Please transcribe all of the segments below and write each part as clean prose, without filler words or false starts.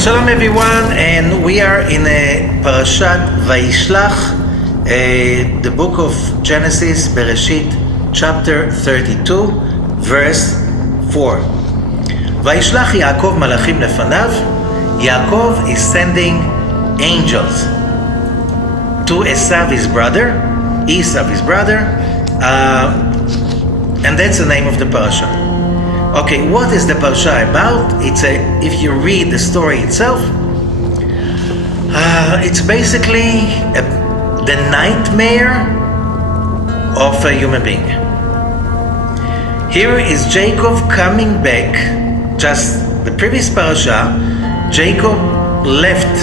Shalom everyone, and we are in Parashat Vayishlach, the book of Genesis, Bereshit, chapter 32, verse 4. Vayishlach Yaakov malachim lefanav. Yaakov is sending angels to Esau his brother, and that's the name of the parasha. Okay, what is the parasha about? If you read the story itself, it's basically the nightmare of a human being. Here is Jacob coming back. Just the previous parasha, Jacob left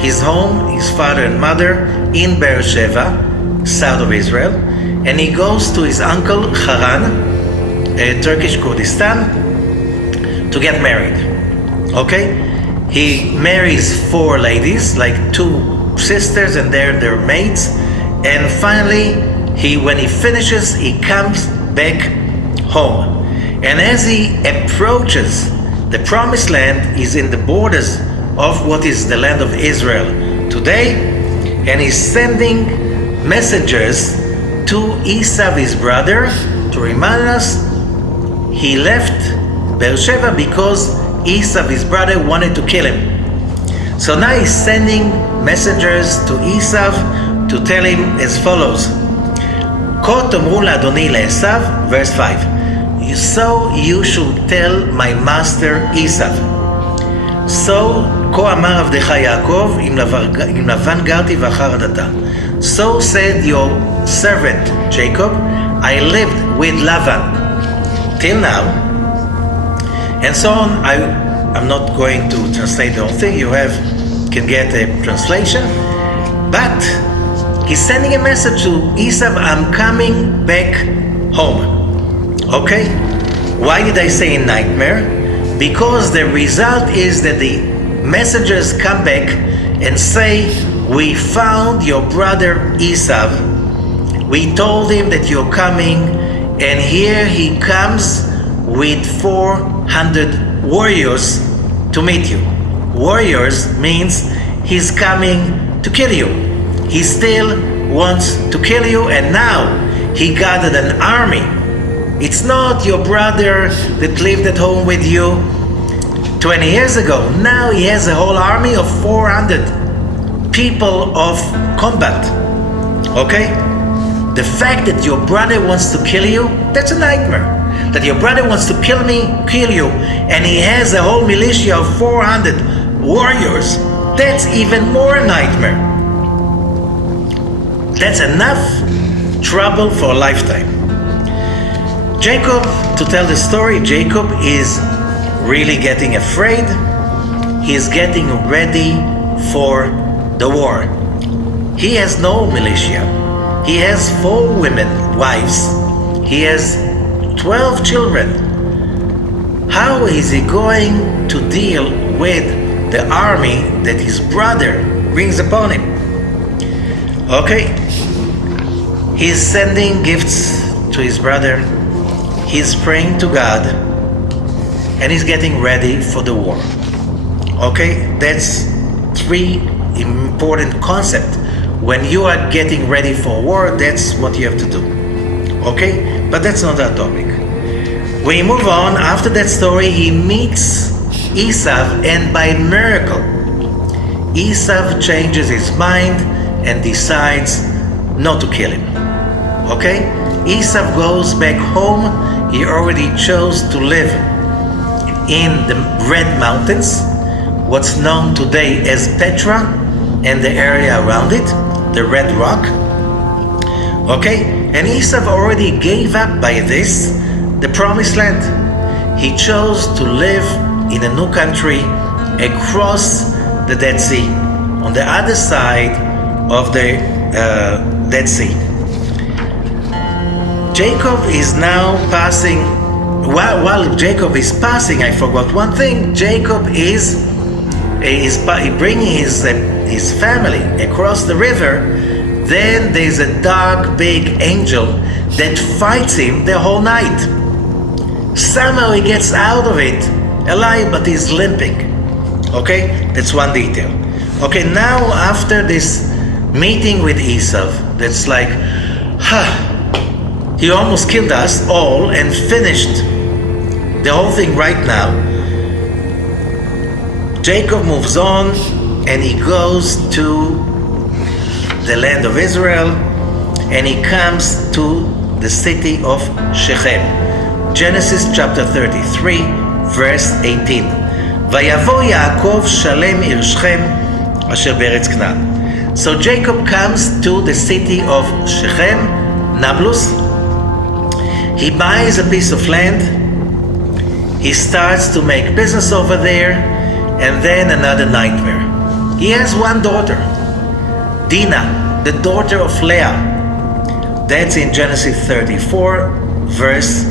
his home, his father and mother in Beersheba, south of Israel, and he goes to his uncle Haran, Turkish Kurdistan, to get married. Okay, he marries 4 ladies, like 2 sisters and their maids, and finally when he finishes, he comes back home. And as he approaches the promised land, he's in the borders of what is the land of Israel today, and he's sending messengers to Esau his brother to remind us he left Beersheba because Esau, his brother, wanted to kill him. So now he's sending messengers to Esau to tell him as follows. Ko tomru la'adoni le'esav, verse 5. So you should tell my master Esau. So כה אמר עבדך יעקב, עם לבן גרתי ואחר עדתה. So said your servant Jacob, I lived with Lavan till now, and so on. I'm not going to translate the whole thing. You can get a translation, but he's sending a message to Esau, I'm coming back home. Okay, why did I say nightmare? Because the result is that the messengers come back and say, we found your brother Esau, we told him that you're coming, and here he comes with 400 warriors to meet you. Warriors means he's coming to kill you. He still wants to kill you, and now he gathered an army. It's not your brother that lived at home with you 20 years ago. Now he has a whole army of 400 people of combat. Okay? The fact that your brother wants to kill you, that's a nightmare. That your brother wants to kill you, and he has a whole militia of 400 warriors, that's even more a nightmare. That's enough trouble for a lifetime. Jacob, to tell the story, Jacob is really getting afraid. He's getting ready for the war. He has no militia. He has 4 women, wives. He has 12 children. How is he going to deal with the army that his brother brings upon him? Okay, he's sending gifts to his brother. He's praying to God, and he's getting ready for the war. Okay, that's 3 important concepts. When you are getting ready for war, that's what you have to do. Okay, but that's not our topic. We move on. After that story, he meets Esau, and by miracle, Esau changes his mind and decides not to kill him. Okay, Esau goes back home. He already chose to live in the Red Mountains, what's known today as Petra, and the area around it, the Red Rock. Okay, and Esau already gave up by this the promised land. He chose to live in a new country across the Dead Sea, on the other side of the Dead Sea. Jacob is now passing. While Jacob is passing, I forgot one thing. Jacob is bringing his family across the river. Then there's a dark, big angel that fights him the whole night. Somehow he gets out of it alive, but he's limping. Okay, that's one detail. Okay, now after this meeting with Esau, that's like, he almost killed us all and finished the whole thing right now. Jacob moves on and he goes to the land of Israel and he comes to the city of Shechem. Genesis chapter 33, verse 18. ויבוא יעקב שלם עיר שכם אשר בארץ כנען. So Jacob comes to the city of Shechem, Nablus. He buys a piece of land. He starts to make business over there, and then another nightmare. He has one daughter, Dinah, the daughter of Leah. That's in Genesis 34, verse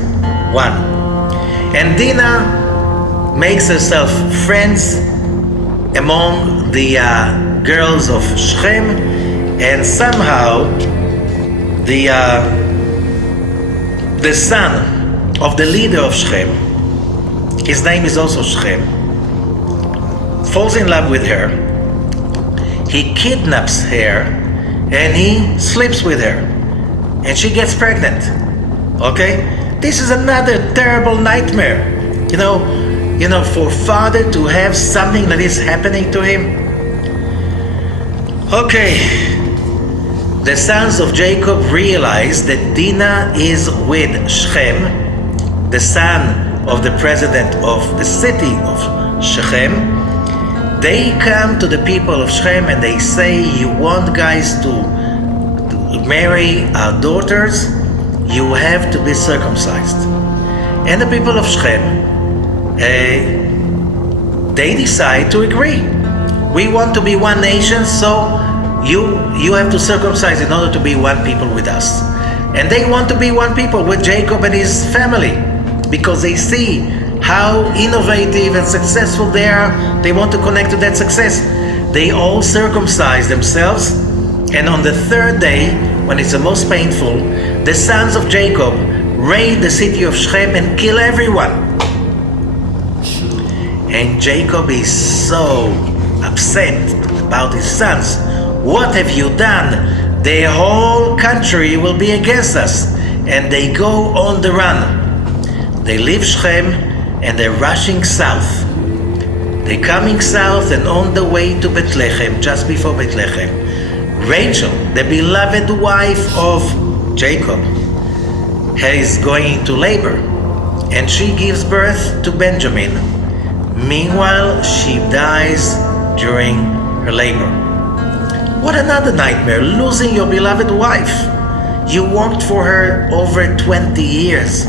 1. And Dinah makes herself friends among the girls of Shechem, and somehow the son of the leader of Shechem, his name is also Shechem, falls in love with her. He kidnaps her and he sleeps with her, and she gets pregnant. Okay, this is another terrible nightmare. You know, for father to have something that is happening to him. Okay, the sons of Jacob realize that Dinah is with Shechem, the son of the president of the city of Shechem. They come to the people of Shechem and they say, you want guys to marry our daughters, you have to be circumcised. And the people of Shechem, they decide to agree. We want to be one nation, so you have to circumcise in order to be one people with us. And they want to be one people with Jacob and his family because they see how innovative and successful they are. They want to connect to that success. They all circumcise themselves, and on the third day, when it's the most painful, the sons of Jacob raid the city of Shechem and kill everyone. And Jacob is so upset about his sons. What have you done? The whole country will be against us. And they go on the run. They leave Shechem and they're rushing south. They're coming south, and on the way to Bethlehem, just before Bethlehem, Rachel, the beloved wife of Jacob, is going into labor. And she gives birth to Benjamin. Meanwhile, she dies during her labor. What another nightmare, losing your beloved wife. You worked for her over 20 years.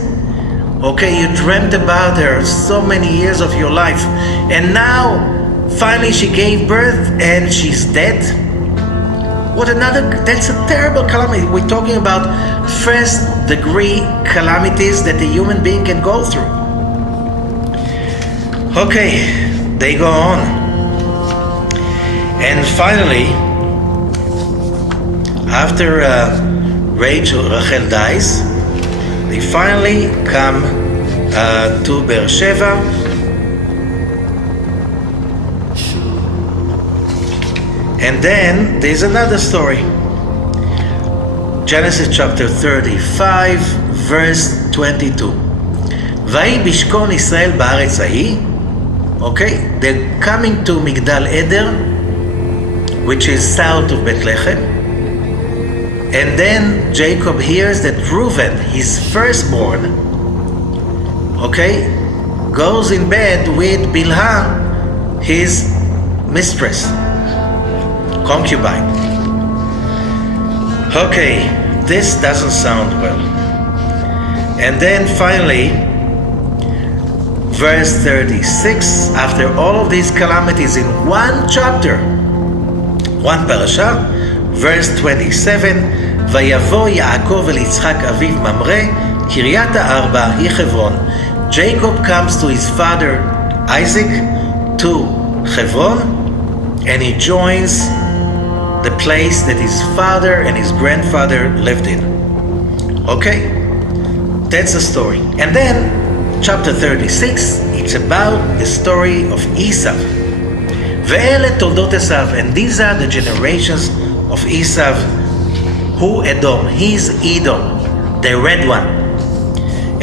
Okay, you dreamt about her so many years of your life. And now, finally she gave birth and she's dead. That's a terrible calamity. We're talking about first degree calamities that a human being can go through. Okay, they go on. And finally, after Rachel dies, they finally come to Beersheba. And then there's another story. Genesis chapter 35, verse 22. ויהי בשכון ישראל בארץ ההיא. Okay, they're coming to Migdal Eder, which is south of Bethlehem. And then Jacob hears that Reuben, his firstborn, okay, goes in bed with Bilhah, his mistress, concubine. Okay, this doesn't sound well. And then finally, verse 36, after all of these calamities in one chapter, one parasha, verse 27, ויבוא יעקב אל יצחק אביו ממרא, קריית הארבע היא חברון. Jacob comes to his father Isaac to Hebron, and he joins the place that his father and his grandfather lived in. Okay, that's the story. And then chapter 36, it's about the story of Esau. Ve'ele toldot Esav, and these are the generations of Esav, who Edom, he's Edom, the red one.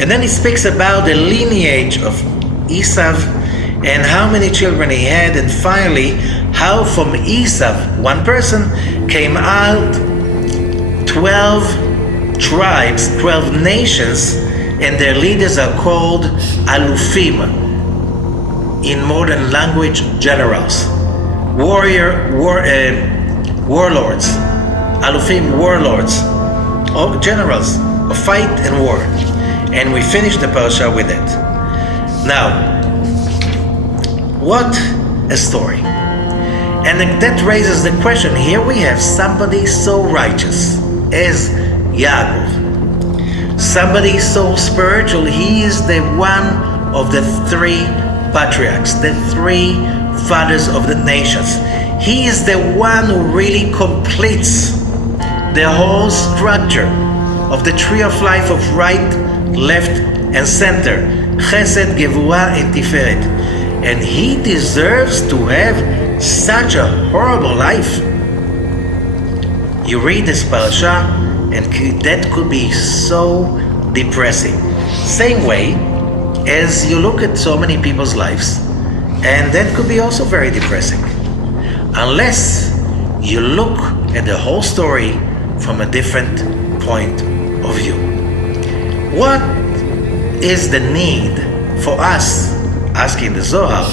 And then he speaks about the lineage of Esav and how many children he had, and finally how from Esav, one person, came out 12 tribes, 12 nations, and their leaders are called Alufim, in modern language, generals, warlords, Alufim, warlords, or generals of fight and war. And we finish the parasha with it. Now, what a story. And that raises the question, here we have somebody so righteous as Yaakov, somebody so spiritual. He is the one of the three patriarchs, the three fathers of the nations. He is the one who really completes the whole structure of the tree of life of right, left, and center, Chesed, Gevurah, and Tiferet. And he deserves to have such a horrible life. You read this parasha, and that could be so depressing. Same way as you look at so many people's lives, and that could be also very depressing, unless you look at the whole story from a different point of view. What is the need for us, asking the Zohar,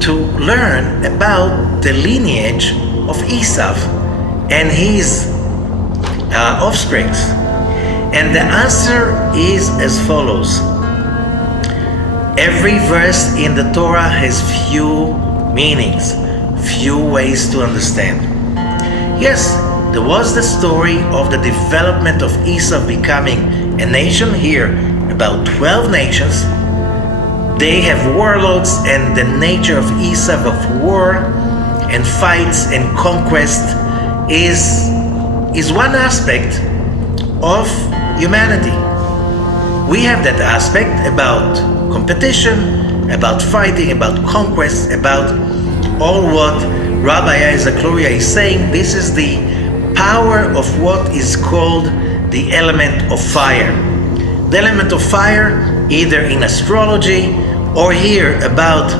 to learn about the lineage of Esav and his offsprings? And the answer is as follows. Every verse in the Torah has few meanings, few ways to understand. Yes, there was the story of the development of Esav becoming a nation here, about 12 nations. They have warlords, and the nature of Esav of war and fights and conquest is one aspect of humanity. We have that aspect about competition, about fighting, about conquest, about all what Rabbi Isaac Luria is saying. This is the power of what is called the element of fire. The element of fire, either in astrology or here about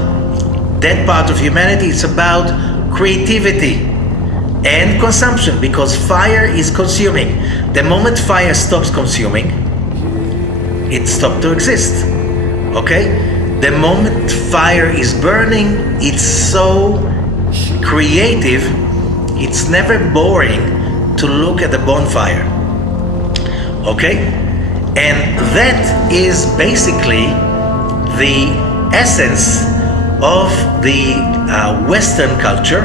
that part of humanity, it's about creativity and consumption, because fire is consuming. The moment fire stops consuming, it stops to exist. Okay? The moment fire is burning, it's so creative, it's never boring to look at the bonfire. Okay? And that is basically the essence of the Western culture,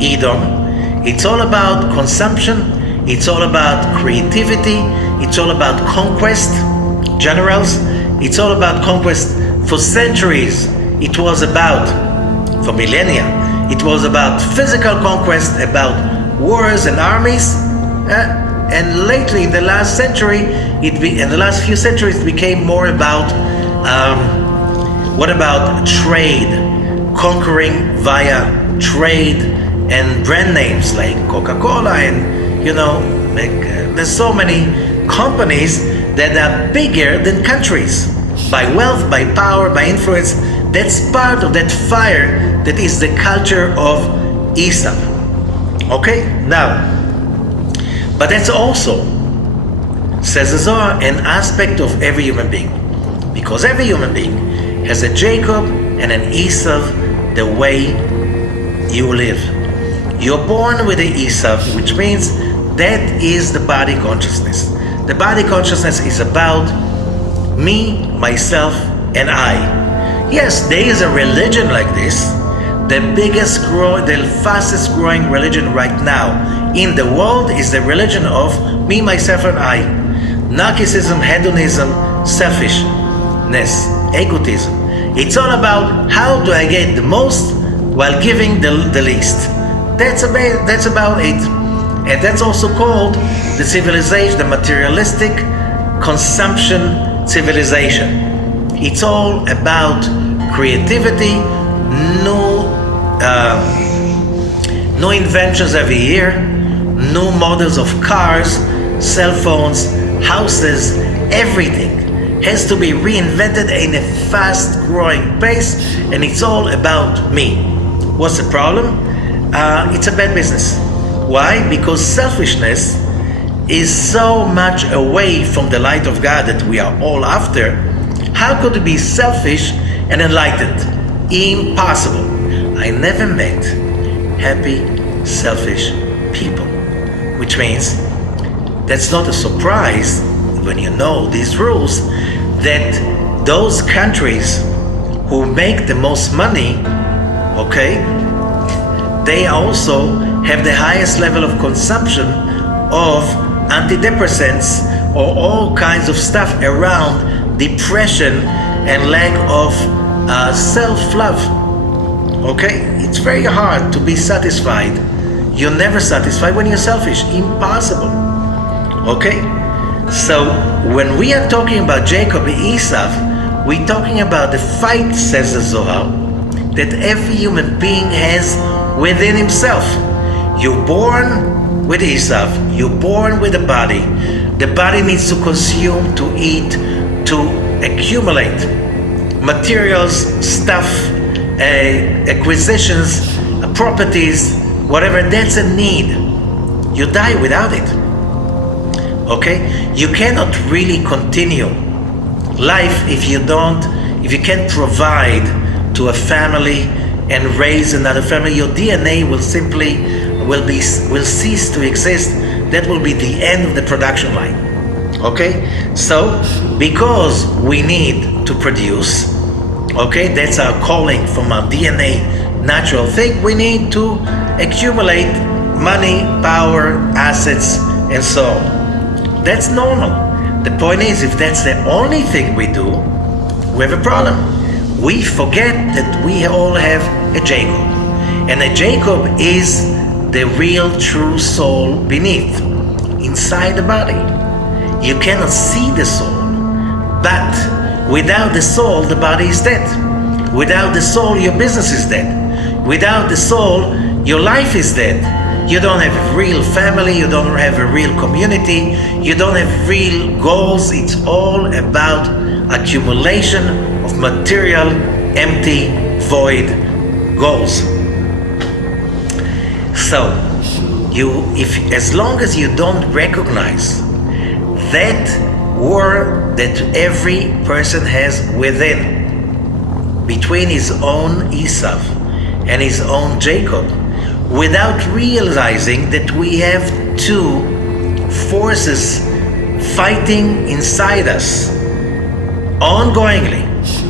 Edom. It's all about consumption, it's all about creativity, it's all about conquest, generals, it's all about conquest. For centuries, it was about, for millennia, it was about physical conquest, about wars and armies, and lately, in the last century, in the last few centuries, it became more about what about trade, conquering via trade and brand names like Coca-Cola, and there's so many companies that are bigger than countries by wealth, by power, by influence. That's part of that fire that is the culture of Esav. Okay, now, but that's also, says the Zohar, an aspect of every human being, because every human being has a Jacob and an Esav the way you live. You're born with the Esav, which means that is the body consciousness. The body consciousness is about me, myself, and I. Yes, there is a religion like this. The fastest growing religion right now in the world is the religion of me, myself, and I. Narcissism, hedonism, selfishness, egotism. It's all about how do I get the most while giving the least. That's about it. And that's also called the civilization, the materialistic consumption civilization. It's all about creativity, no New inventions every year, new models of cars, cell phones, houses, everything has to be reinvented in a fast growing pace, and it's all about me. What's the problem? It's a bad business. Why? Because selfishness is so much away from the light of God that we are all after. How could it be selfish and enlightened? Impossible. I never met happy, selfish people. Which means that's not a surprise when you know these rules that those countries who make the most money, okay, they also have the highest level of consumption of antidepressants or all kinds of stuff around depression and lack of self-love. Okay, it's very hard to be satisfied. You're never satisfied when you're selfish. Impossible. Okay, so when we are talking about Jacob and Esau, we're talking about the fight, says the Zohar, that every human being has within himself. You're born with Esau, you're born with a body. The body needs to consume, to eat, to accumulate materials, stuff, acquisitions, properties, whatever. That's a need. You die without it. Okay? You cannot really continue life if you can't provide to a family and raise another family. Your DNA will cease to exist. That will be the end of the production line. Okay? So, because we need to produce, okay, that's our calling from our DNA, natural thing, we need to accumulate money, power, assets, and so on. That's normal. The point is, if that's the only thing we do, we have a problem. We forget that we all have a Jacob. And a Jacob is the real true soul beneath, inside the body. You cannot see the soul, but without the soul, the body is dead. Without the soul, your business is dead. Without the soul, your life is dead. You don't have a real family, you don't have a real community, you don't have real goals. It's all about accumulation of material, empty, void goals. So, as long as you don't recognize that war that every person has within, between his own Esau and his own Jacob, without realizing that we have two forces fighting inside us ongoingly.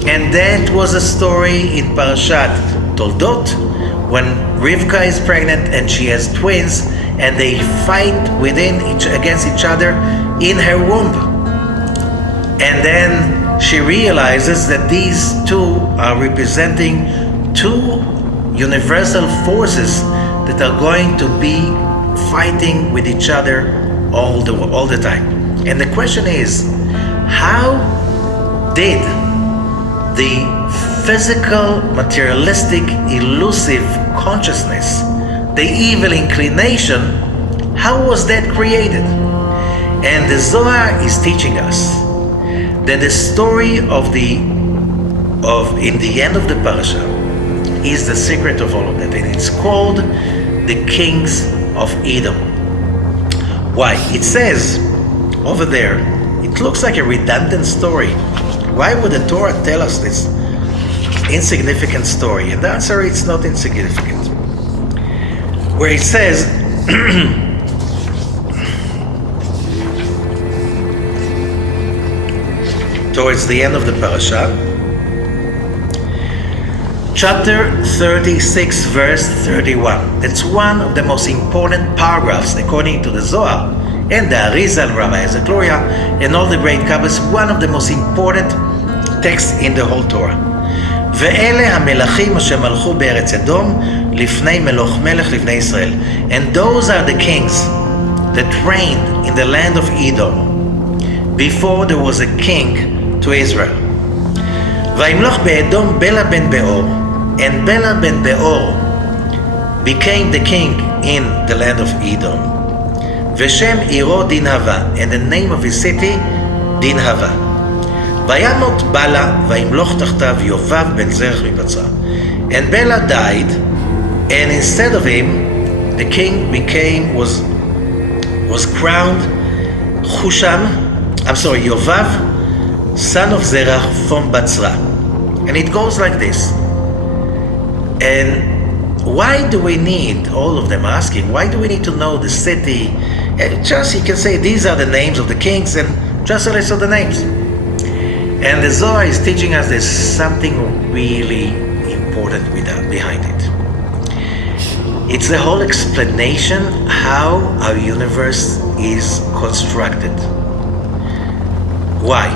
And that was a story in Parashat Toldot, when Rivka is pregnant and she has twins, and they fight against each other in her womb. And then she realizes that these two are representing two universal forces that are going to be fighting with each other all the time. And the question is, how did the physical, materialistic, elusive consciousness, the evil inclination, how was that created? And the Zohar is teaching us that the story in the end of the parasha is the secret of all of that, and it's called the Kings of Edom. Why? It says over there, it looks like a redundant story. Why would the Torah tell us this insignificant story? And the answer is, it's not insignificant. Where it says, towards the end of the parasha, chapter 36, verse 31. That's one of the most important paragraphs according to the Zohar and the Arizal, Rabbi Isaac Luria, and all the great Kabbalists, one of the most important texts in the whole Torah. ואלה המלכים אשר מלכו בארץ אדום לפני מלך לבני ישראל. And those are the kings that reigned in the land of Edom before there was a king to Israel. וימלוך באדום בלה בן באור. And Bela ben Beor became the king in the land of Edom. Veshem Iro Dinhava, and the name of his city, Dinhava. Vayamot Bala, Vayimloch Tachtav Yovav ben Zerach Mibatzra. And Bela died, and instead of him, the king was crowned Yovav, son of Zerach from Batzra. And it goes like this. And why do we need, all of them asking, why do we need to know the city? Just, you can say, these are the names of the kings, and just a list of the names. And the Zohar is teaching us there's something really important behind it. It's the whole explanation how our universe is constructed. Why?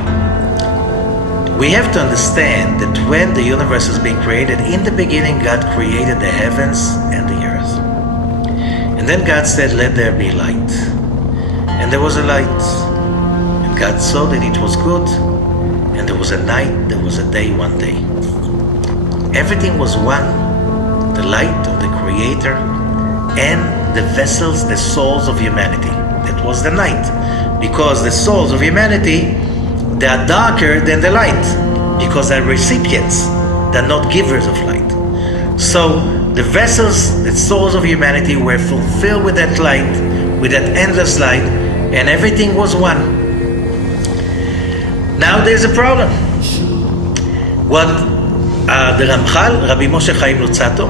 We have to understand that when the universe is being created, in the beginning God created the heavens and the earth. And then God said, let there be light. And there was a light. And God saw that it was good. And there was a night, there was a day, one day. Everything was one. The light of the Creator and the vessels, the souls of humanity. That was the night. Because the souls of humanity, they are darker than the light, because they're recipients, they're not givers of light. So the vessels, the souls of humanity were fulfilled with that light, with that endless light, and everything was one. Now there's a problem. What the Ramchal, Rabbi Moshe Chaim Luzzatto,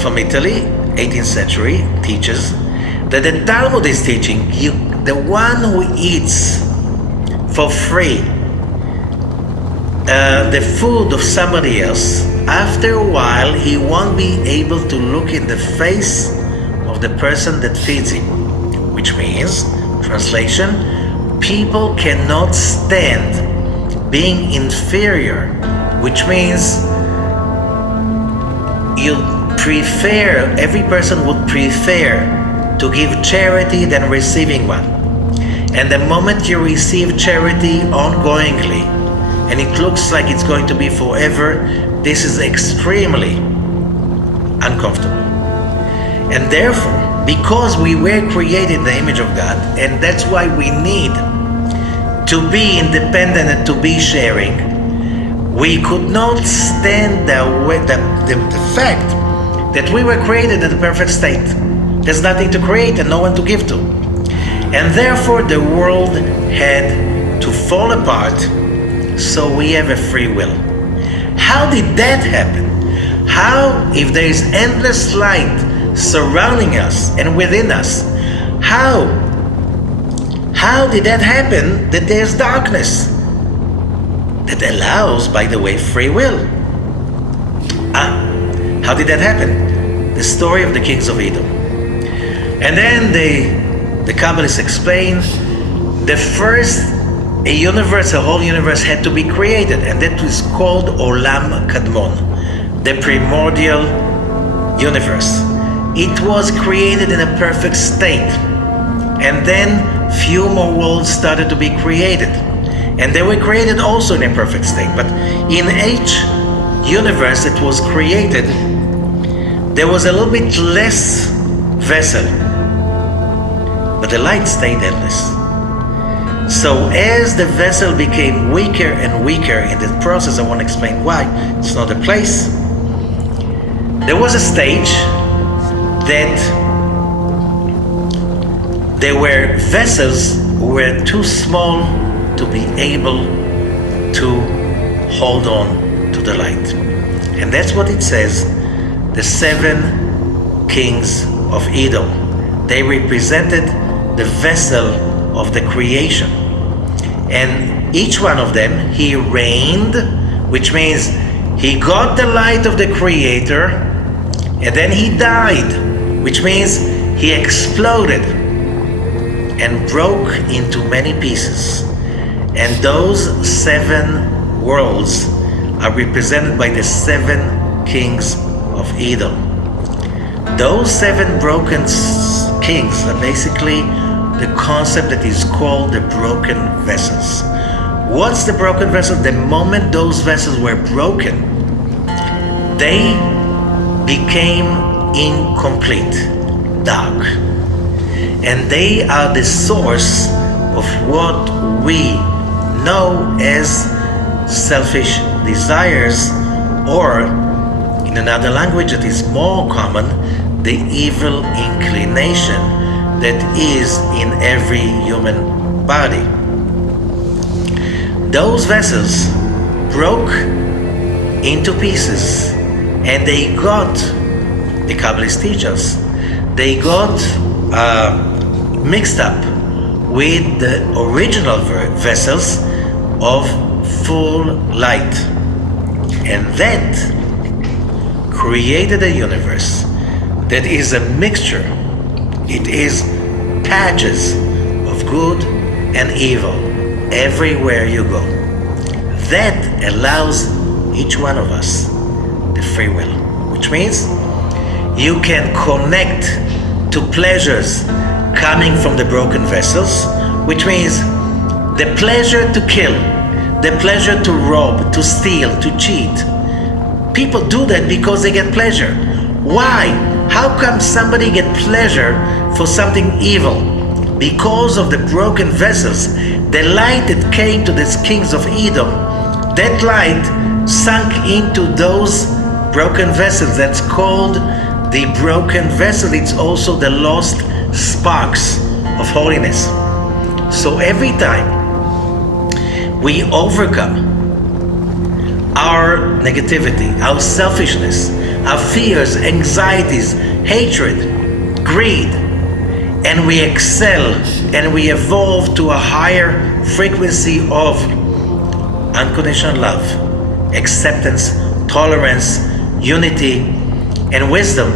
from Italy, 18th century, teaches that the Talmud is teaching the one who eats for free the food of somebody else, after a while he won't be able to look in the face of the person that feeds him. Which means, translation, people cannot stand being inferior, which means every person would prefer to give charity than receiving one. And the moment you receive charity ongoingly, and it looks like it's going to be forever, this is extremely uncomfortable. And therefore, because we were created in the image of God, and that's why we need to be independent and to be sharing, we could not stand the fact that we were created in the perfect state. There's nothing to create and no one to give to. And therefore the world had to fall apart, so we have a free will. How did that happen? How, if there is endless light surrounding us and within us, how did that happen that there's darkness? That allows, by the way, free will. How did that happen? The story of the kings of Edom. And then the Kabbalists explain the first a whole universe had to be created, and that was called Olam Kadmon, the primordial universe. It was created in a perfect state, and then few more worlds started to be created, and they were created also in a perfect state. But in each universe that was created, there was a little bit less vessel, but the light stayed endless. So as the vessel became weaker and weaker in the process, I want to explain why. It's not a place. There was a stage that there were vessels who were too small to be able to hold on to the light. And that's what it says, the 7 kings of Edom. They represented the vessel of the creation. And each one of them, he reigned, which means he got the light of the Creator, and then he died, which means he exploded and broke into many pieces. And those 7 worlds are represented by the 7 kings of Edom. Those 7 broken kings are basically the concept that is called the broken vessels. What's the broken vessel? The moment those vessels were broken, they became incomplete, dark. And they are the source of what we know as selfish desires, or in another language that is more common, the evil inclination that is in every human body. Those vessels broke into pieces, and they got, the Kabbalists teach us, they got mixed up with the original vessels of full light. And that created a universe that is a mixture. It is patches of good and evil everywhere you go. That allows each one of us the free will, which means you can connect to pleasures coming from the broken vessels, which means the pleasure to kill, the pleasure to rob, to steal, to cheat. People do that because they get pleasure. Why? How come somebody get pleasure for something evil? Because of the broken vessels. The light that came to the kings of Edom, that light sunk into those broken vessels. That's called the broken vessel. It's also the lost sparks of holiness. So every time we overcome our negativity, our selfishness, our fears, anxieties, hatred, greed, and we excel and we evolve to a higher frequency of unconditional love, acceptance, tolerance, unity, and wisdom.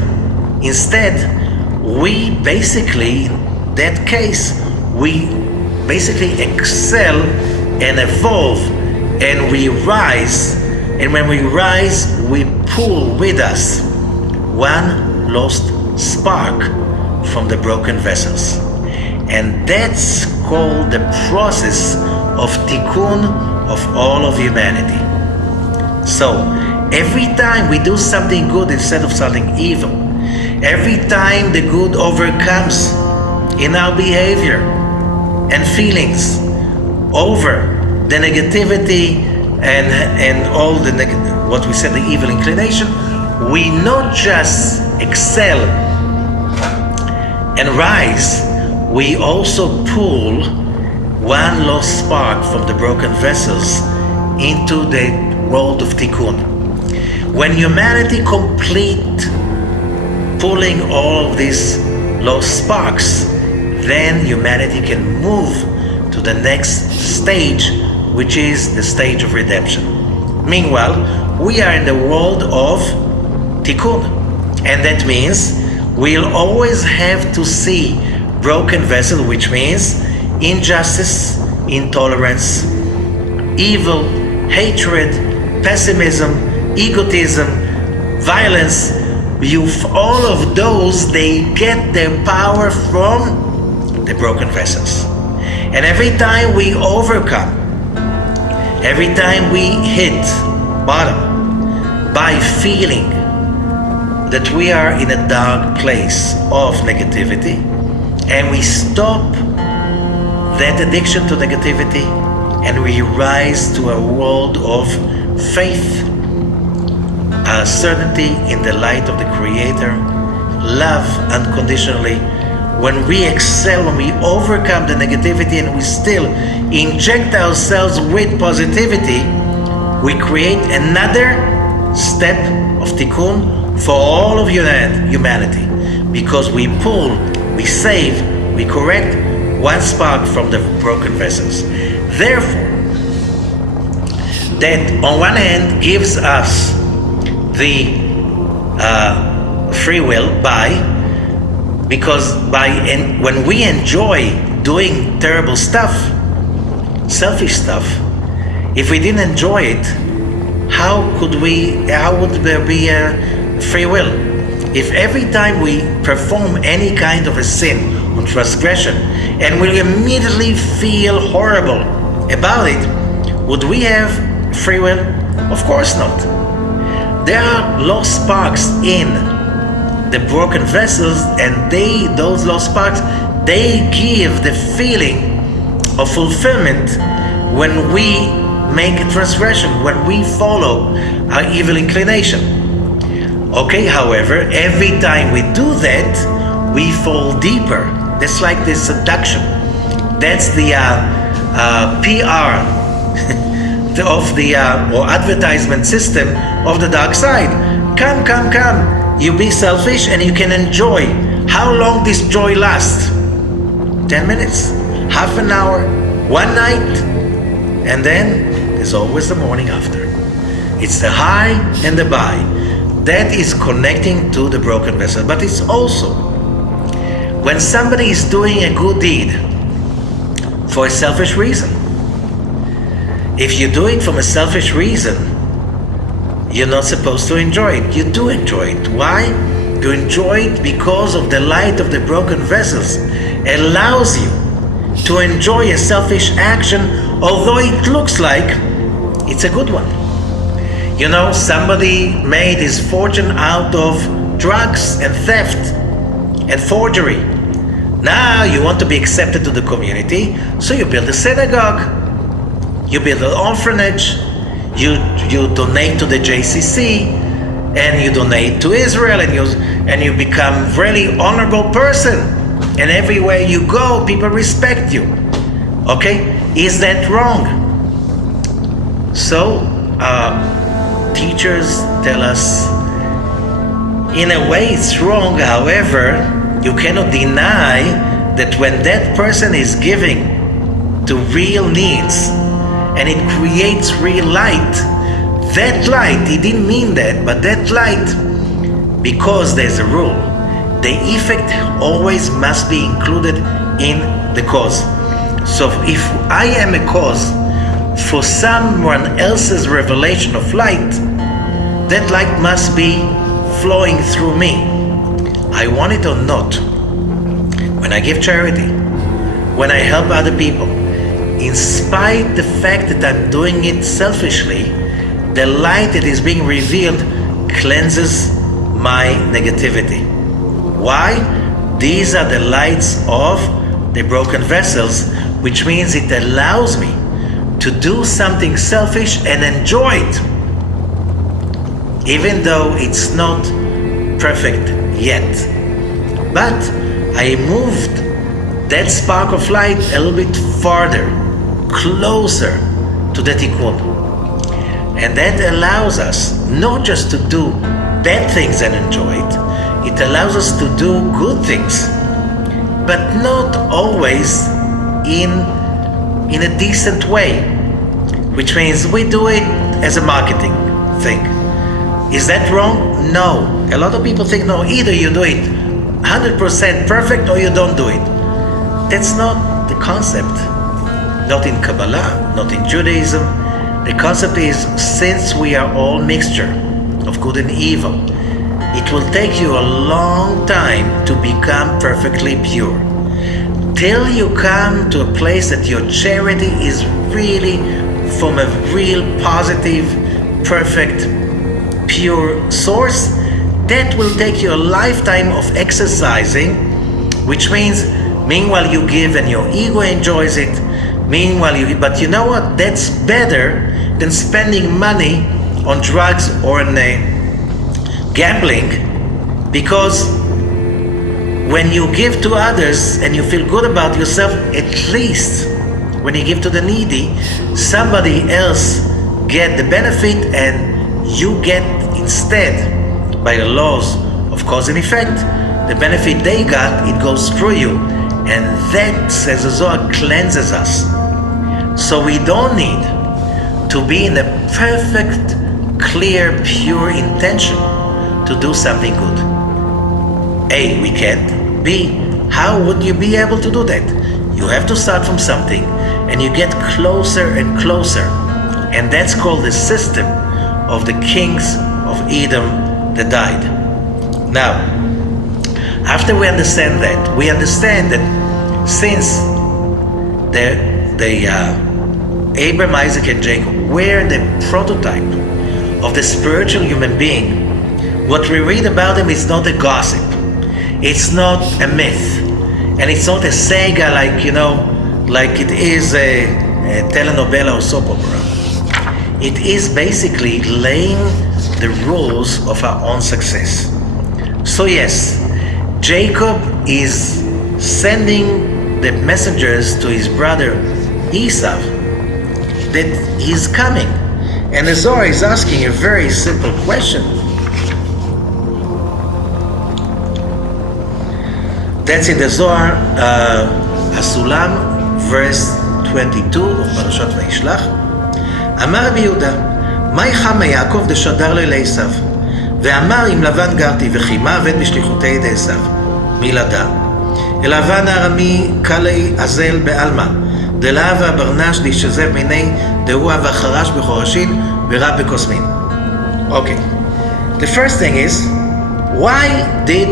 Instead, we basically, in that case, we basically excel and evolve, and we rise. And when we rise, we pull with us one lost spark from the broken vessels. And that's called the process of tikkun of all of humanity. So every time we do something good instead of something evil, every time the good overcomes in our behavior and feelings over the negativity and all the what we said, the evil inclination, we not just excel and rise, we also pull one lost spark from the broken vessels into the world of tikkun. When humanity complete pulling all of these lost sparks, then humanity can move to the next stage, which is the stage of redemption. Meanwhile, we are in the world of tikkun, and that means we'll always have to see broken vessel, which means injustice, intolerance, evil, hatred, pessimism, egotism, violence. All of those, they get their power from the broken vessels. And every time we overcome, every time we hit bottom by feeling that we are in a dark place of negativity, and we stop that addiction to negativity and we rise to a world of faith, certainty in the light of the Creator, love unconditionally. When we excel, when we overcome the negativity and we still inject ourselves with positivity, we create another step of tikkun for all of humanity, because we pull, we save, we correct one spark from the broken vessels. Therefore, that on one hand gives us the free will because when we enjoy doing terrible stuff, selfish stuff, if we didn't enjoy it, how would there be a free will? If every time we perform any kind of a sin or transgression and we immediately feel horrible about it, would we have free will? Of course not. There are lost sparks in the broken vessels, and those lost sparks, they give the feeling of fulfillment when we make a transgression, when we follow our evil inclination. Okay, however, every time we do that, we fall deeper. That's like the seduction. That's the PR of the or advertisement system of the dark side. Come, come, come. You be selfish and you can enjoy. How long this joy lasts? 10 minutes, half an hour, one night, and then there's always the morning after. It's the high and the buy. That is connecting to the broken vessel. But it's also when somebody is doing a good deed for a selfish reason. If you do it from a selfish reason, you're not supposed to enjoy it. You do enjoy it. Why? You enjoy it because of the light of the broken vessels allows you to enjoy a selfish action, although it looks like it's a good one. You know, somebody made his fortune out of drugs and theft and forgery. Now you want to be accepted to the community, so you build a synagogue, you build an orphanage, you donate to the JCC, and you donate to Israel, and you become a really honorable person. And everywhere you go, people respect you. Okay? Is that wrong? So, teachers tell us, in a way it's wrong. However, you cannot deny that when that person is giving to real needs and it creates real light, that light, he didn't mean that, but that light, because there's a rule, the effect always must be included in the cause. So if I am a cause for someone else's revelation of light, that light must be flowing through me. I want it or not. When I give charity, when I help other people, in spite the fact that I'm doing it selfishly, the light that is being revealed cleanses my negativity. Why? These are the lights of the broken vessels, which means it allows me to do something selfish and enjoy it, even though it's not perfect yet. But I moved that spark of light a little bit farther, closer to the tikkun. And that allows us not just to do bad things and enjoy it, it allows us to do good things, but not always in a decent way, which means we do it as a marketing thing. Is that wrong? No. A lot of people think, no, either you do it 100% perfect or you don't do it. That's not the concept. Not in Kabbalah, not in Judaism. The concept is, since we are all mixture of good and evil, it will take you a long time to become perfectly pure. Till you come to a place that your charity is really from a real positive, perfect, pure source, that will take you a lifetime of exercising, which means meanwhile you give and your ego enjoys it. But you know what? That's better than spending money on drugs or on gambling, because when you give to others and you feel good about yourself, at least when you give to the needy, somebody else get the benefit and you get instead, by the laws of cause and effect, the benefit they got, it goes through you. And that, says the Zohar, cleanses us. So we don't need to be in a perfect, clear, pure intention to do something good. A, we can't. B, how would you be able to do that? You have to start from something and you get closer and closer. And that's called the system of the kings of Edom that died. Now, after we understand that, we understand that since Abraham, Isaac, and Jacob were the prototype of the spiritual human being What we read about him is not a gossip. It's not a myth. And it's not a saga like it is a telenovela or soap opera. It is basically laying the rules of our own success. So yes, Jacob is sending the messengers to his brother Esau that he's coming. And the Zohar is asking a very simple question. That's in the Zohar, Asulam, verse 22 of Parashat Vayishlach. אמר רבי יהודה, מה יחם יעקב דשדר לו לעשיו? ואמר אם לבן גרתי וכי מה עבד בשליחותי ידי עשיו? מילדה. לבן הארמי קלי אזל בעלמא, דלהבה ברנש דשזב מיני דהוא והחרש בחורשין ורב בקוסמין. Okay. The first thing is, why did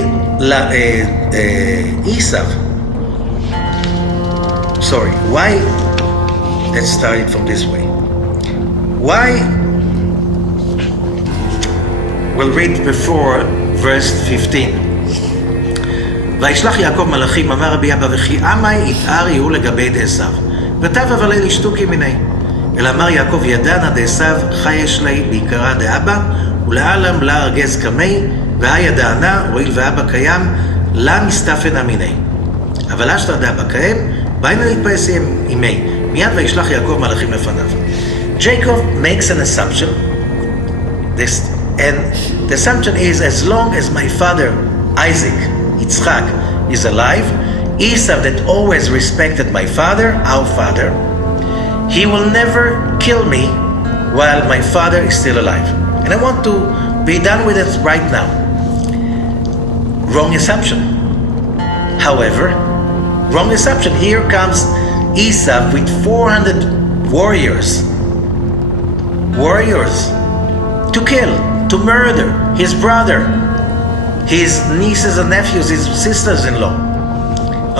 Esau, why, let's start it from this way. Why, we'll read before verse 15. וישלח יעקב מלאכים, אמר רבי אבא וכי עמי יתאר יהיו לגבי דעשיו. ותב אבל אל ישתוקי מיני. אלא אמר יעקב ידענה דעשיו חי יש לי בעיקרה דאבא, ולעלם לה ארגז קמי, והידענה, הואיל ואבא קיים, לה מסתפנה מיני. אבל אשתר דאבא קיים, באינה להתפייס עמי. מיד וישלח יעקב מלאכים לפניו. Jacob makes an assumption, and the assumption is as long as my father Isaac, Yitzchak, is alive, Esau that always respected my father, our father, he will never kill me while my father is still alive. And I want to be done with it right now. Wrong assumption. However, wrong assumption. Here comes Esau with 400 warriors to kill, to murder his brother, his nieces and nephews, his sisters-in-law.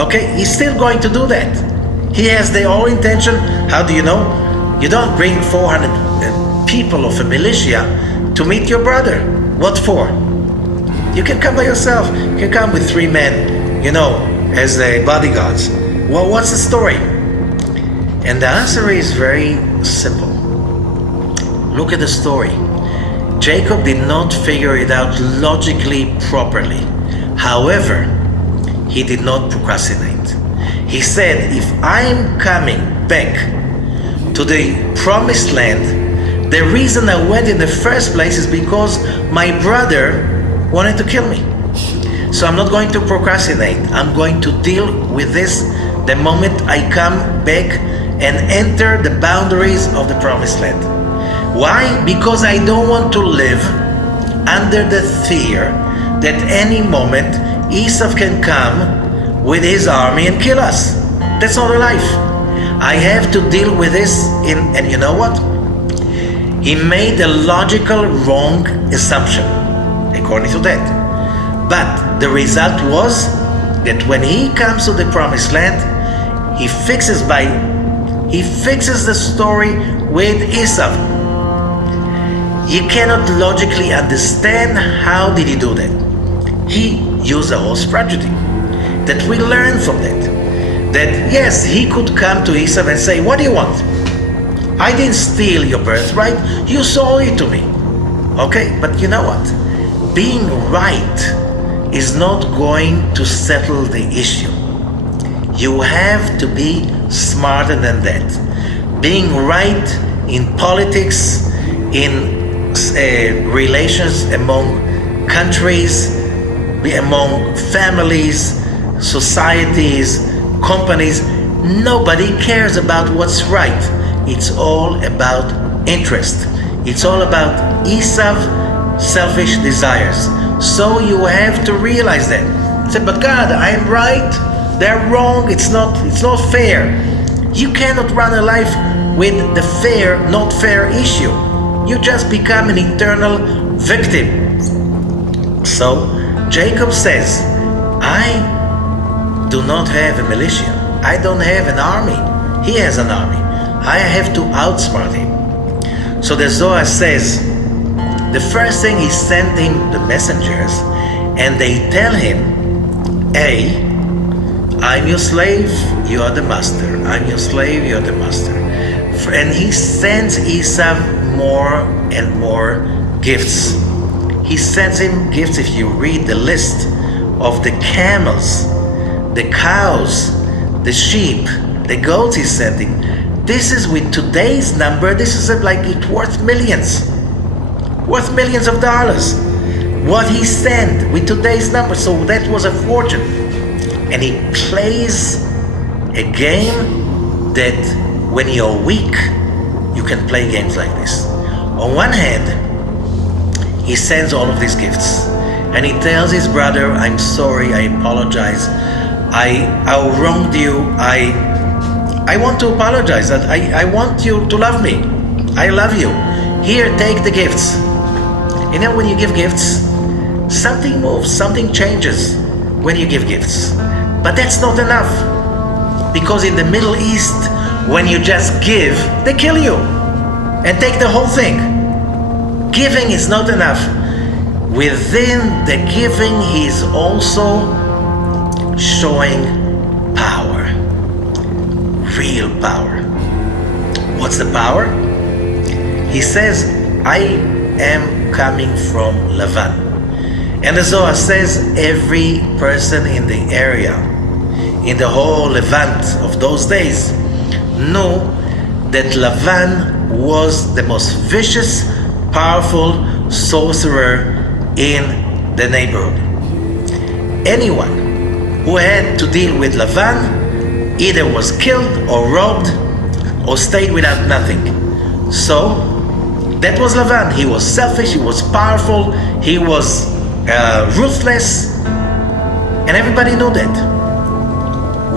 Okay, he's still going to do that. He has the whole intention. How do you know? You don't bring 400 people of a militia to meet your brother. What for? You can come by yourself. You can come with 3 men, as the bodyguards. Well, what's the story? And the answer is very simple. Look at the story. Jacob did not figure it out logically properly. However, he did not procrastinate. He said, if I'm coming back to the promised land, the reason I went in the first place is because my brother wanted to kill me. So I'm not going to procrastinate. I'm going to deal with this the moment I come back and enter the boundaries of the promised land. Why? Because I don't want to live under the fear that any moment Esau can come with his army and kill us. That's not a life. I have to deal with this and you know what? He made a logical wrong assumption according to that. But the result was that when he comes to the promised land, he fixes the story with Esau. You cannot logically understand how did he do that. He used a whole strategy that we learn from that. That yes, he could come to Esau and say, what do you want? I didn't steal your birthright, you sold it to me. Okay, but you know what? Being right is not going to settle the issue. You have to be smarter than that. Being right in politics, in relations among countries, among families, societies, companies, nobody cares about what's right. It's all about interest. It's all about Esau's selfish desires. So you have to realize that. Say, but God, I'm right, they're wrong, it's not fair. You cannot run a life with the fair, not fair issue. You just become an eternal victim. So Jacob says, I do not have a militia. I don't have an army. He has an army. I have to outsmart him. So the Zohar says the first thing he sent him the messengers, and they tell him, hey, I'm your slave, you are the master. I'm your slave, you are the master. And he sends Esau more and more gifts. He sends him gifts. If you read the list of the camels, the cows, the sheep, the goats he sent him, this is with today's number, this is like it's worth millions of dollars. What he sent with today's number, so that was a fortune. And he plays a game that when you're weak, you can play games like this. On one hand, he sends all of these gifts, and he tells his brother, I'm sorry, I apologize, I wronged you, I want to apologize, I want you to love me, I love you, here, take the gifts. You know, when you give gifts, something moves, something changes when you give gifts. But that's not enough, because in the Middle East, when you just give, they kill you and take the whole thing. Giving is not enough. Within the giving, he's also showing power, real power. What's the power? He says, I am coming from Lavan. And the Zohar says every person in the area, in the whole Levant of those days, knew that Lavan was the most vicious, powerful sorcerer in the neighborhood. Anyone who had to deal with Lavan either was killed or robbed or stayed without nothing. So that was Lavan. He was selfish, he was powerful, he was ruthless, and everybody knew that.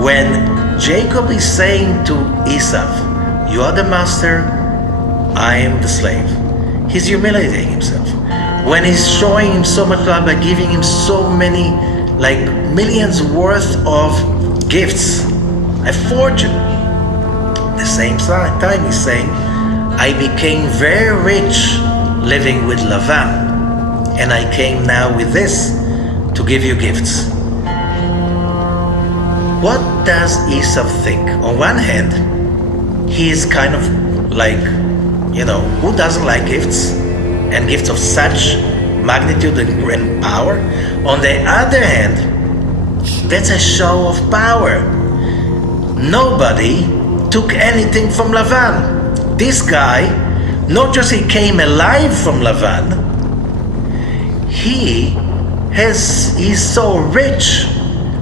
When Jacob is saying to Esau, you are the master, I am the slave, he's humiliating himself. When he's showing him so much love by giving him so many, like millions worth of gifts, a fortune, the same time he's saying, I became very rich living with Lavan, and I came now with this to give you gifts. What does Esau think? On one hand, he is kind of like, who doesn't like gifts? And gifts of such magnitude and power? On the other hand, that's a show of power. Nobody took anything from Lavan. This guy, not just he came alive from Lavan, he's so rich,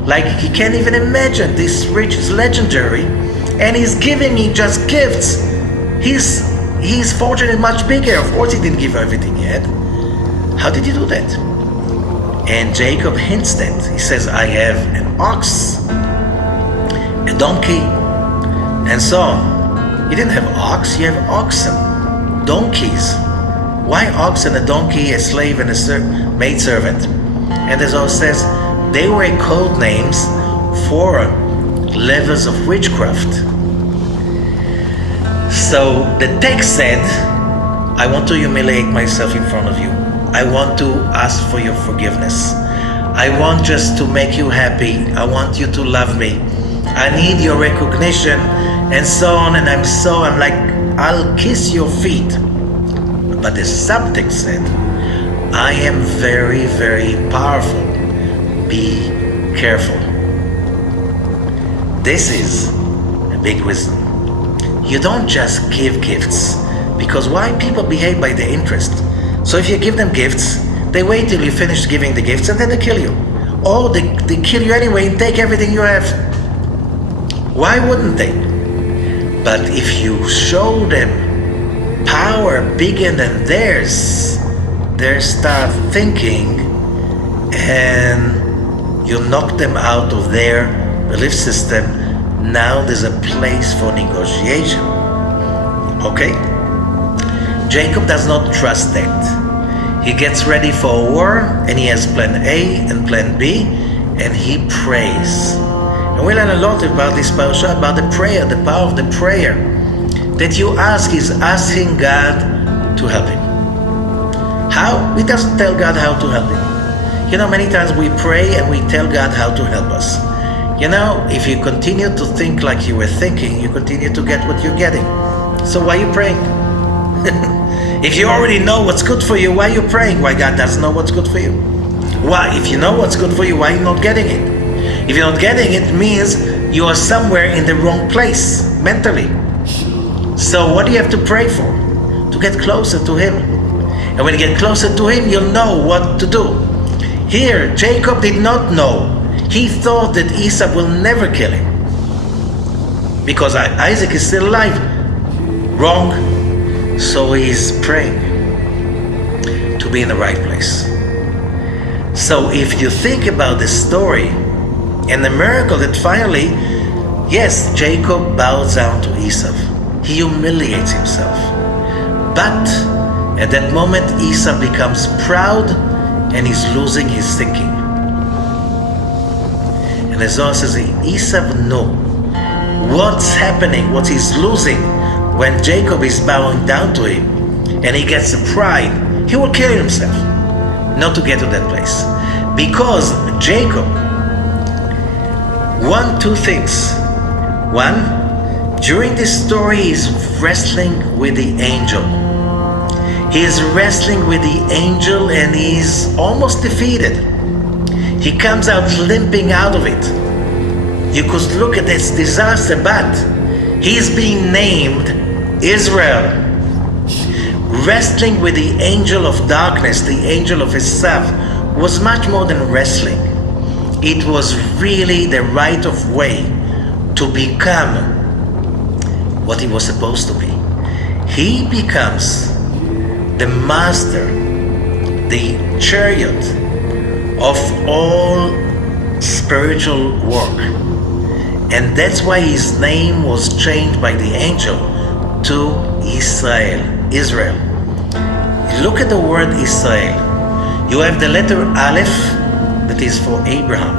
like he can't even imagine. This rich is legendary, and he's giving me just gifts. His fortune is much bigger. Of course he didn't give everything yet. How did he do that? And Jacob hints that. He says, I have an ox, a donkey, and so on. You didn't have ox, you have oxen, donkeys. Why ox and a donkey, a slave and a maidservant? And as Zohar says, they were code names for levels of witchcraft. So the text said, I want to humiliate myself in front of you. I want to ask for your forgiveness. I want just to make you happy. I want you to love me. I need your recognition, and so on. And I'm like, I'll kiss your feet. But the subtext said, I am very, very powerful. Be careful. This is a big wisdom. You don't just give gifts, because why? People behave by their interest. So if you give them gifts, they wait till you finish giving the gifts and then they kill you. Or they kill you anyway and take everything you have. Why wouldn't they? But if you show them power bigger than theirs, they start thinking, and you knock them out of their belief system. Now there's a place for negotiation. Okay? Jacob does not trust that. He gets ready for a war, and he has plan A and plan B, and he prays. And we learn a lot about this parasha, about the prayer, the power of the prayer. That you ask is asking God to help him. How? We doesn't tell God how to help him. Many times we pray and we tell God how to help us. If you continue to think like you were thinking, you continue to get what you're getting. So why are you praying? If you already know what's good for you, why are you praying? Why God doesn't know what's good for you? Why? If you know what's good for you, why are you not getting it? If you're not getting it, means you are somewhere in the wrong place mentally. So what do you have to pray for? To get closer to Him. And when you get closer to Him, you'll know what to do. Here, Jacob did not know. He thought that Esau will never kill him because Isaac is still alive. Wrong. So he's praying to be in the right place. So if you think about this story and the miracle that finally, yes, Jacob bows down to Esau. He humiliates himself. But at that moment, Esau becomes proud and he's losing his thinking. And the Zohar says Esau knew what's happening, what he's losing when Jacob is bowing down to him and he gets the pride. He will kill himself not to get to that place. Because Jacob won two things. One, during this story, he's wrestling with the angel. He is wrestling with the angel and he's almost defeated. He comes out limping out of it. You could look at this disaster, but he's being named Israel. Wrestling with the angel of darkness, the angel of Esav, was much more than wrestling. It was really the right of way to become what he was supposed to be. He becomes the master, the chariot of all spiritual work. And that's why his name was changed by the angel to Israel. Look at the word Israel. You have the letter Aleph, that is for Abraham.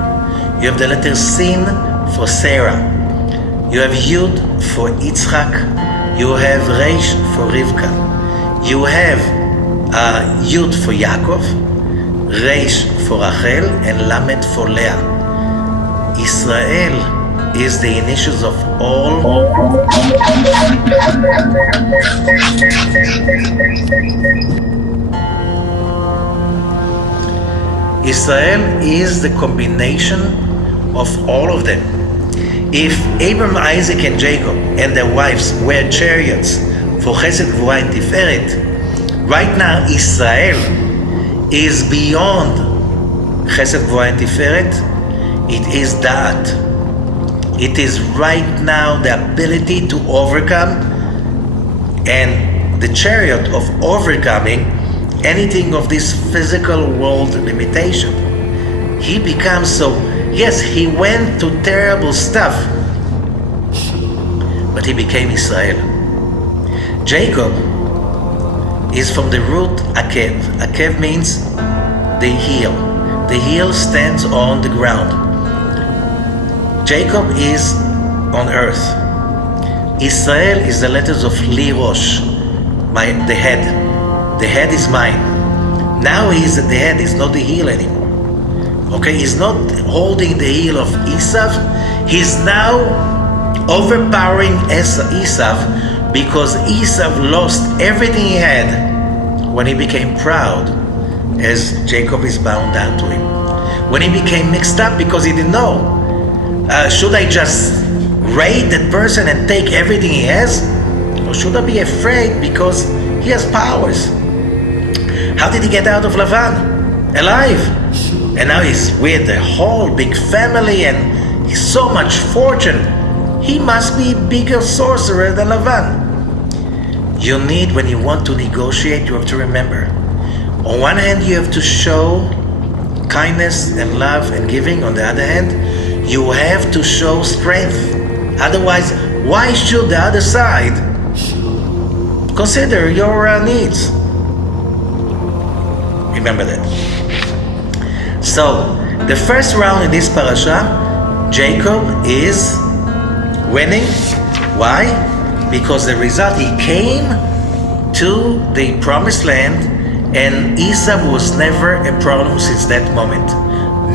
You have the letter Sin for Sarah. You have Yud for Yitzchak. You have Reish for Rivka. You have Yud for Yaakov, Reish for Rachel, and Lamed for Leah. Israel is the initials of all. Israel is the combination of all of them. If Abraham, Isaac, and Jacob and their wives were chariots for Chesed, Gvura, and Tiferet, right now Israel is beyond Chesed, Gvura, and Tiferet. It is that. It is right now the ability to overcome and the chariot of overcoming anything of this physical world limitation. He becomes so, yes, he went through terrible stuff, but he became Israel. Jacob is from the root Akev. Akev means the heel. The heel stands on the ground. Jacob is on earth. Israel is the letters of Li Rosh, the head. The head is mine. Now he's at the head, he's not the heel anymore. Okay, he's not holding the heel of Esau. He's now overpowering Esau because Esau lost everything he had when he became proud, as Jacob is bound down to him. When he became mixed up because he didn't know. Should I just raid that person and take everything he has? Or should I be afraid because he has powers? How did he get out of Lavan? Alive. And now he's with a whole big family and he's so much fortune. He must be a bigger sorcerer than Lavan. You need, when you want to negotiate, you have to remember. On one hand, you have to show kindness and love and giving. On the other hand, you have to show strength. Otherwise, why should the other side consider your needs? Remember that. So, the first round in this parasha, Jacob is winning. Why? Because the result, he came to the promised land and Esau was never a problem since that moment.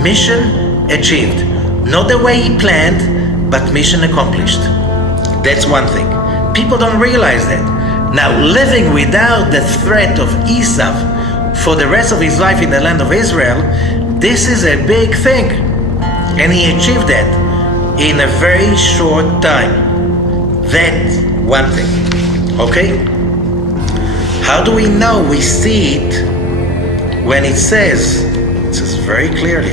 Mission achieved. Not the way he planned, but mission accomplished. That's one thing. People don't realize that. Now, living without the threat of Esau for the rest of his life in the land of Israel, this is a big thing. And he achieved that in a very short time. That's one thing. Okay? How do we know? We see it when it says very clearly.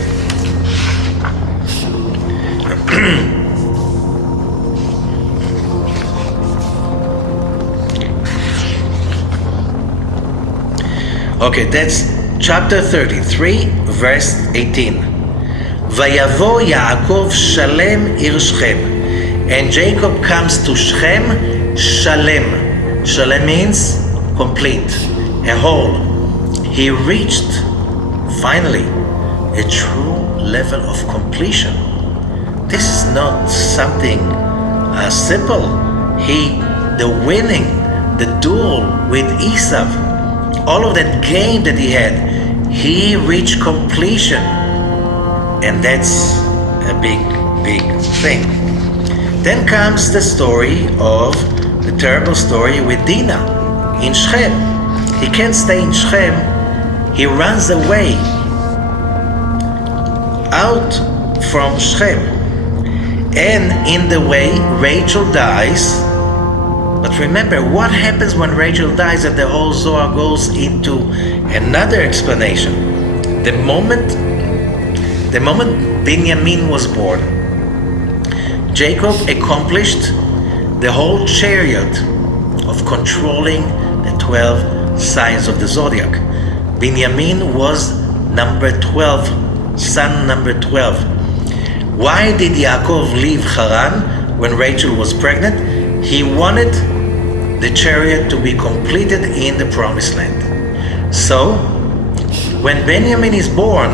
Okay, that's chapter 33, verse 18. Vayavo Yaakov Shalem ir Shechem. And Jacob comes to Shechem Shalem. Shalem means complete, a whole. He reached, finally, a true level of completion. This is not something simple. The winning, the duel with Esau, all of that game that he had, he reached completion. And that's a big, big thing. Then comes the story of the terrible story with Dinah in Shechem. He can't stay in Shechem. He runs away out from Shechem. And in the way, Rachel dies. But remember, what happens when Rachel dies? And the whole Zohar goes into another explanation. The moment Benjamin was born, Jacob accomplished the whole chariot of controlling the 12 signs of the zodiac. Benjamin was number 12, son number 12. Why did Yaakov leave Haran when Rachel was pregnant? He wanted the chariot to be completed in the promised land. So, when Benjamin is born,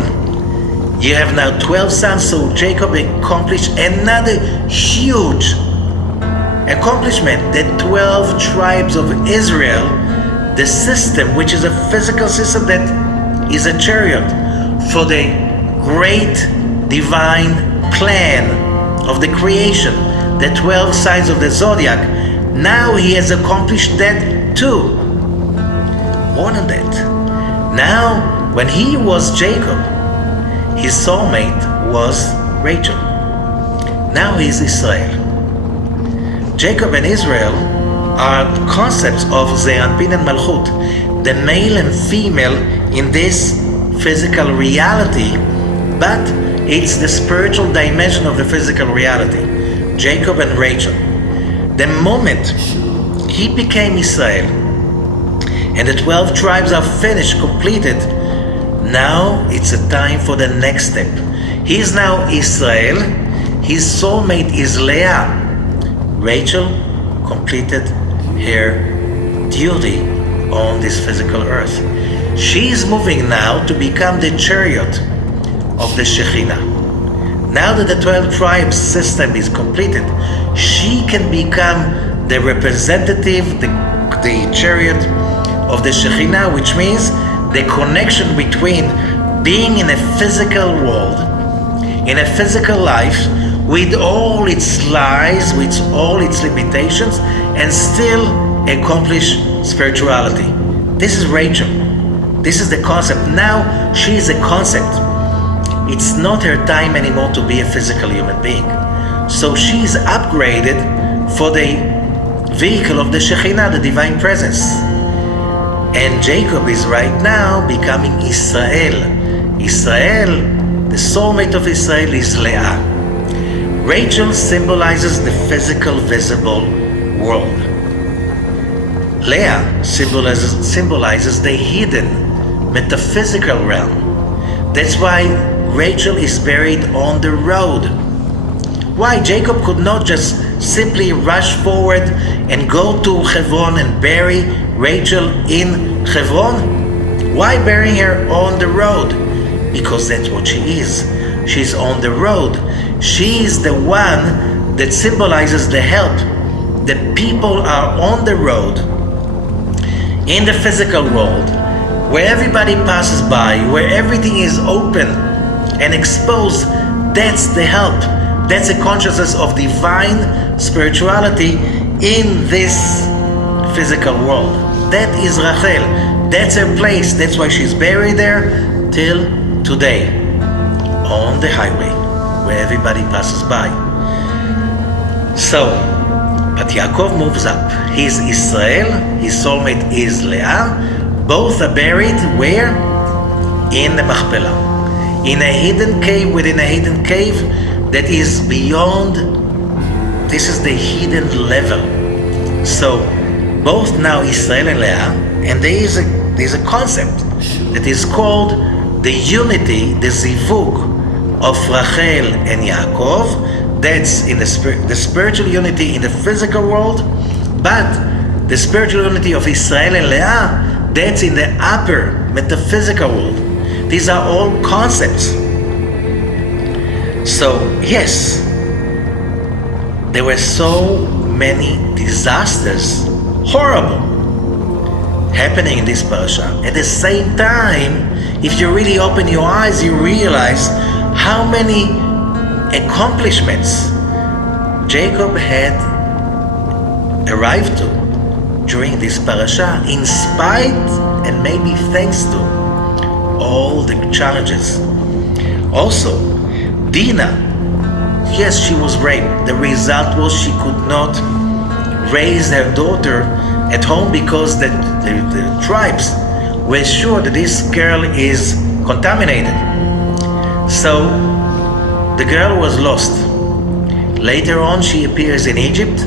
you have now 12 sons, so Jacob accomplished another huge accomplishment. The 12 tribes of Israel, the system, which is a physical system that is a chariot for the great divine plan of the creation, the 12 signs of the zodiac. Now he has accomplished that too. More than that. Now, when he was Jacob, his soulmate was Rachel. Now he's Israel. Jacob and Israel are concepts of Ze'anpin and Malchut, the male and female in this physical reality, but it's the spiritual dimension of the physical reality. Jacob and Rachel. The moment he became Israel and the 12 tribes are finished, completed, now it's a time for the next step. He is now Israel. His soulmate is Leah. Rachel completed her duty on this physical earth. She is moving now to become the chariot of the Shekhinah. Now that the 12 tribes system is completed, she can become the representative, the chariot of the Shekhinah, which means the connection between being in a physical world, in a physical life, with all its lies, with all its limitations, and still accomplish spirituality. This is Rachel. This is the concept. Now she is a concept. It's not her time anymore to be a physical human being. So she is upgraded for the vehicle of the Shekhinah, the divine presence. And Jacob is right now becoming Israel. Israel, the soulmate of Israel, is Leah. Rachel symbolizes the physical, visible world. Leah symbolizes the hidden, metaphysical realm. That's why Rachel is buried on the road. Why? Jacob could not just simply rush forward and go to Hebron and bury Rachel in Hebron. Why burying her on the road? Because that's what she is. She's on the road. She is the one that symbolizes the help. The people are on the road in the physical world, where everybody passes by, where everything is open and exposed, that's the help. That's a consciousness of divine spirituality in this physical world. That is Rachel. That's her place. That's why she's buried there till today, on the highway, where everybody passes by. So, but Yaakov moves up. He's Israel, his soulmate is Leah. Both are buried where? In the Machpelah. In a hidden cave within a hidden cave that is beyond. This is the hidden level. So, both now Israel and Leah, and there is a concept that is called the unity, the zivug of Rachel and Yaakov. That's in the spiritual unity in the physical world, but the spiritual unity of Israel and Leah, that's in the upper metaphysical world. These are all concepts. So yes, there were so many disasters, horrible, happening in this parasha. At the same time, if you really open your eyes, you realize how many accomplishments Jacob had arrived to during this parasha, in spite and maybe thanks to all the challenges. Also, Dinah, yes, she was raped. The result was she could not raise her daughter at home because the tribes were sure that this girl is contaminated. So the girl was lost. Later on, she appears in Egypt,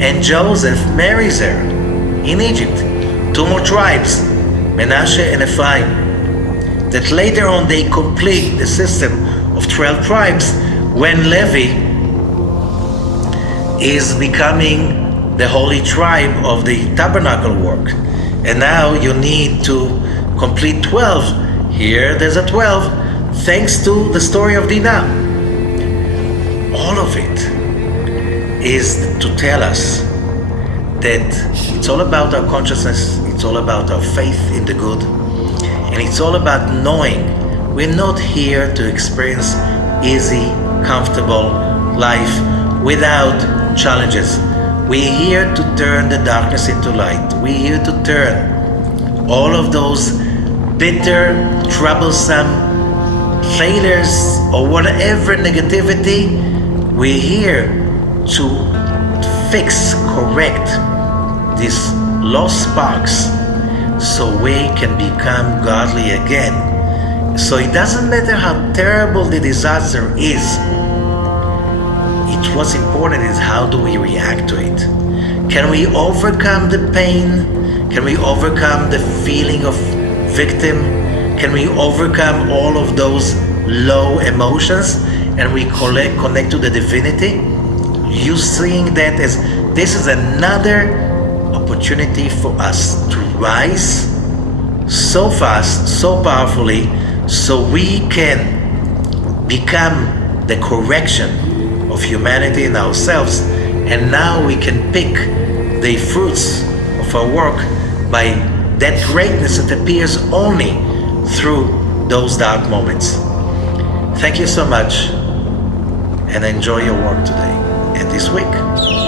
and Joseph marries her in Egypt. Two more tribes, Manasseh and Ephraim, that later on they complete the system of 12 tribes when Levi is becoming the holy tribe of the tabernacle work. And now you need to complete 12. Here there's a 12, thanks to the story of Dinah. All of it is to tell us that it's all about our consciousness, it's all about our faith in the good, and it's all about knowing we're not here to experience easy, comfortable life without challenges. We're here to turn the darkness into light. We're here to turn all of those bitter, troublesome failures or whatever negativity, we're here to fix, correct these lost sparks so we can become godly again. So it doesn't matter how terrible the disaster is. What's important is how do we react to it? Can we overcome the pain? Can we overcome the feeling of victim? Can we overcome all of those low emotions and we connect to the divinity? You seeing that as this is another opportunity for us to rise so fast, so powerfully, so we can become the correction of humanity and ourselves, and now we can pick the fruits of our work by that greatness that appears only through those dark moments. Thank you so much, and enjoy your work today and this week.